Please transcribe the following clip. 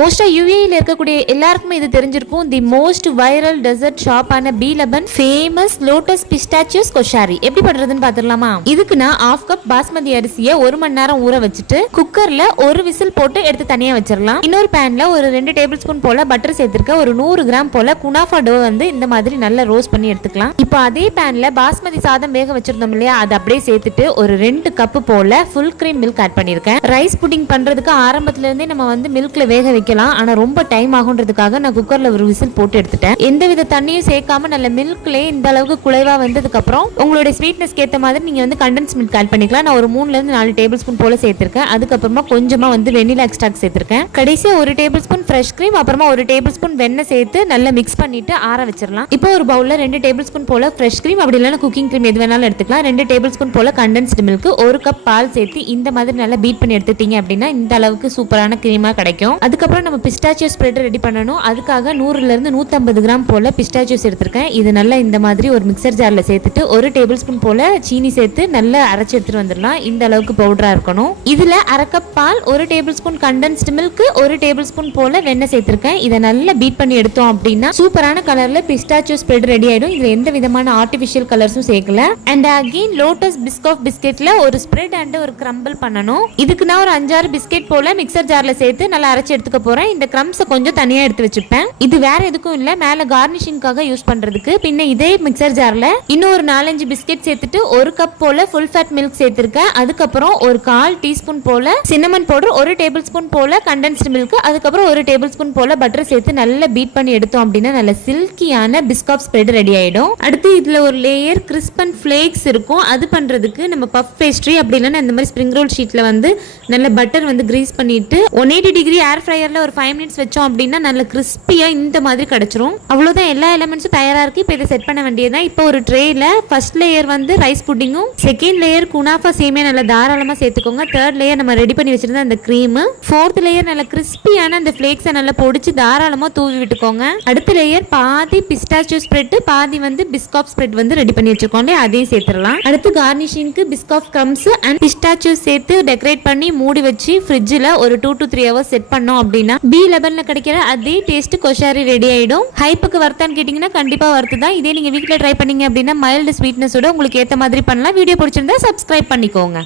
மோஸ்டா யுஏஇல இருக்கக்கூடிய எல்லாருக்குமே இது தெரிஞ்சிருக்கும். The most viral dessert shop ஆன B11 ஃபேமஸ் லோட்டஸ் பிஸ்டாச்சியோஸ் கொஷாரி எப்படி பண்றதுன்னு பாத்துடலாமா? இதுக்கு நான் 1/2 கப் பாஸ்மதி அரிசியை 1 மணி நேரம் ஊற வச்சுட்டு குக்கர்ல ஒரு விசில் போட்டு எடுத்து தனியா வச்சிடலாம். இன்னொரு பேன்ல ஒரு 2 டேபிள் ஸ்பூன் போல பட்டர் சேர்த்திருக்க. ஒரு 100 கிராம் போல குனாஃபா டோ வந்து இந்த மாதிரி நல்லா ரோஸ்ட் பண்ணி எடுத்துக்கலாம். இப்போ அதே பேன்ல பாஸ்மதி சாதம் வேக வச்சிருந்தோம் இல்லையா, அதை அப்படியே சேர்த்துட்டு ஒரு 2 கப் போல ஃபுல் கிரீம் மில்க் ஆட் பண்ணிருக்கேன். ரைஸ் புட்டிங் பண்றதுக்கு ஆரம்பத்துல இருந்தே நம்ம வந்து மில்க்ல வேக வைக்கலாம். ஆனா ரொம்ப டைம் ஆகுன்றதுக்காக நான் குக்கர்ல ஒரு விசில் போட்டு எடுத்துட்டேன். எந்தவித தண்ணியும் சேர்க்காம நல்ல மில்க்ல இந்த அளவுக்கு குழைவா வந்ததுக்கு அப்புறம் உங்களுடைய ஸ்வீட்னஸ்க்கு ஏற்ற மாதிரி நீங்க வந்து கண்டென்ஸ் மில்க் ஆட் பண்ணிக்கலாம். நான் ஒரு 3 இருந்து 4 டேபிள் ஸ்பூன் போல சேர்த்திருக்கேன். அதுக்கப்புறமா கொஞ்சமா வந்து வெனிலா எக்ஸ்ட்ராக்ட் சேர்த்திருக்கேன். கடைசியா ஒரு டேபிள் ஸ்பூன் ஃப்ரெஷ் கிரீம், அப்புறமா ஒரு டேபிள் ஸ்பூன் வெண்ணெய் சேர்த்து நல்லா மிக்ஸ் பண்ணிட்டு ஆற வச்சிடலாம். இப்போ ஒரு பவுல்ல 2 டேபிள் ஸ்பூன் போல ஃப்ரெஷ் கிரீம், அப்படி இல்லைன்னா குக்கிங் கிரீம் எது வேணாலும் எடுத்துக்கலாம். 2 டேபிள் ஸ்பூன் போல கண்டென்ஸ்டு மில்க், 1 கப் பால் சேர்த்து இந்த மாதிரி நல்லா பீட் பண்ணி எடுத்துட்டீங்க அப்படின்னா இந்த அளவுக்கு சூப்பரான கிரீமா கிடைக்கும். அதுக்கப்புறம் நம்ம பிஸ்டாச்சியோ ஸ்ப்ரெட் ரெடி பண்ணணும். அதுக்காக 100 இருந்து 150 கிராம் போல பிஸ்டாச்சியோஸ் எடுத்திருக்கேன். இது நல்லா இந்த மாதிரி ஒரு மிக்சர் ஜார்ல சேர்த்துட்டு 1 டேபிள் ஸ்பூன் போல சீனி சேர்த்து நல்லா அரைச்சு எடுத்துட்டு வந்துடலாம். இந்த அளவுக்கு பவுடரா இருக்கணும். இதுல 1/2 கப் பால், 1 table spoon condensed milk, 1 table spoon போல வெண்ணெய் சேர்த்திருக்கேன். இதை நல்லா பீட் பண்ணி எடுத்தோம் அப்படின்னா சூப்பரான கலர்ல பிஸ்டாச்சியோ ஸ்ப்ரெட் ரெடி ஆயிடும். இதுல எந்த விதமான ஆர்டிபிஷியல் கலர்ஸும் சேர்க்கல. அண்ட் அகைன் லோட்டஸ் பிஸ்காஃப் பிஸ்கெட்ல ஒரு ஸ்ப்ரெட் அண்ட் ஒரு கிரம்பிள் பண்ணணும். இதுக்கு நான் ஒரு 5-6 பிஸ்கெட் போல மிக்சர் ஜார்ல சேர்த்து நல்லா அரைச்சு எடுத்துக்க போறேன். இந்த கிரம்ஸை கொஞ்சம் தனியா எடுத்து வச்சுப்பேன். இது வேற எதுக்கும் இல்ல, மேல கார்னிஷிங்காக யூஸ் பண்றதுக்கு. பின்ன இதே மிக்சர் ஜார்ல இன்னும் ஒரு 4-5 பிஸ்கெட் சேர்த்துட்டு 1 கப் போல ஃபுல் ஃபேட் மில்க் சேர்த்திருக்கேன். அதுக்கப்புறம் ஒரு 1/4 டீஸ்பூன் போல சின்னமன் பவுடர், 1 டேபிள் ஸ்பூன் போல கண்டென்ஸ்டு மில்க், அதுக்கப்புறம் 1 டேபிள் ஸ்பூன் போல பட்டர் சேர்த்து நல்லா பீட் பண்ணி எடுத்தோம் அப்படின்னா நல்ல சில்கியான பிஸ்காப் ஸ்ப்ரெட் ரெடி ஆயிடும். அடுத்து இதுல ஒரு லேயர் கிறிஸ்ப் அண்ட் ஃபிளேக்ஸ் இருக்கும். அது பண்றதுக்கு நம்ம பஃப் பேஸ்ட்ரி அப்படி இல்லைன்னா இந்த மாதிரி ஸ்ப்ரிங் ரோல் ஷீட்ல வந்து நல்ல பட்டர் வந்து கிரீஸ் பண்ணிட்டு 180 டிகிரி ஏர் ஃப்ரையர்ல ஒரு 5 மினிட்ஸ் வச்சோம் அப்படின்னா நல்ல கிறிஸ்பியா இந்த மாதிரி கிடைச்சிரும். அவ்வளவுதான், எல்லா எலிமெண்ட்ஸும் தயாரா இருக்கு. இப்போ இதை செட் பண்ண வேண்டியதுதான். இப்போ ஒரு ட்ரேல ஃபர்ஸ்ட் லேயர் வந்து ரைஸ் புட்டிங்கும், செகண்ட் லேயர் குனாஃபா சேமியா நல்லா தாராளமா சேர்த்துக்கோங்க. தேர்ட் லேயர் நம்ம ரெடி பண்ணி வச்சிருந்த அந்த கிரீம், ஃபோர்த் லேயர் நல்ல கிறிஸ்பியான அந்த ஃபிளேக்ஸை நல்லா பொடிச்சு தாராளமா தூவி விட்டுக்கோங்க. அடுத்த லேயர் பாதி பிஸ்டாச்சியோ ஸ்ப்ரெட், பாதி வந்து பிஸ்காப் ஸ்ப்ரெட் வந்து ரெடி பண்ணி வச்சிருக்கோம், அதையும் சேர்த்துடலாம். அடுத்து கார்னிஷிங்க்கு பிஸ்காப் கிரம்ஸ் அண்ட் பிஸ்டாச்சியோ சேர்த்து டெக்கரேட் பண்ணி மூடி வச்சு ஃப்ரிட்ஜில் ஒரு 2 to 3 hours செட் பண்ணோம் அப்படின்னா B11ல கிடைக்கிற அதே டேஸ்ட் கொஷாரி ரெடி ஆயிடும். ஹைப்புக்கு வர்த்தான்னு கேட்டீங்கன்னா கண்டிப்பா வர்த்துதான். இதே நீங்க வீட்டில் ட்ரை பண்ணீங்க அப்படின்னா மைல்டு ஸ்வீட்னஸோட உங்களுக்கு ஏற்ற மாதிரி பண்ணலாம். வீடியோ பிடிச்சிருந்தா சப்ஸ்கிரைப் பண்ணிக்கோங்க.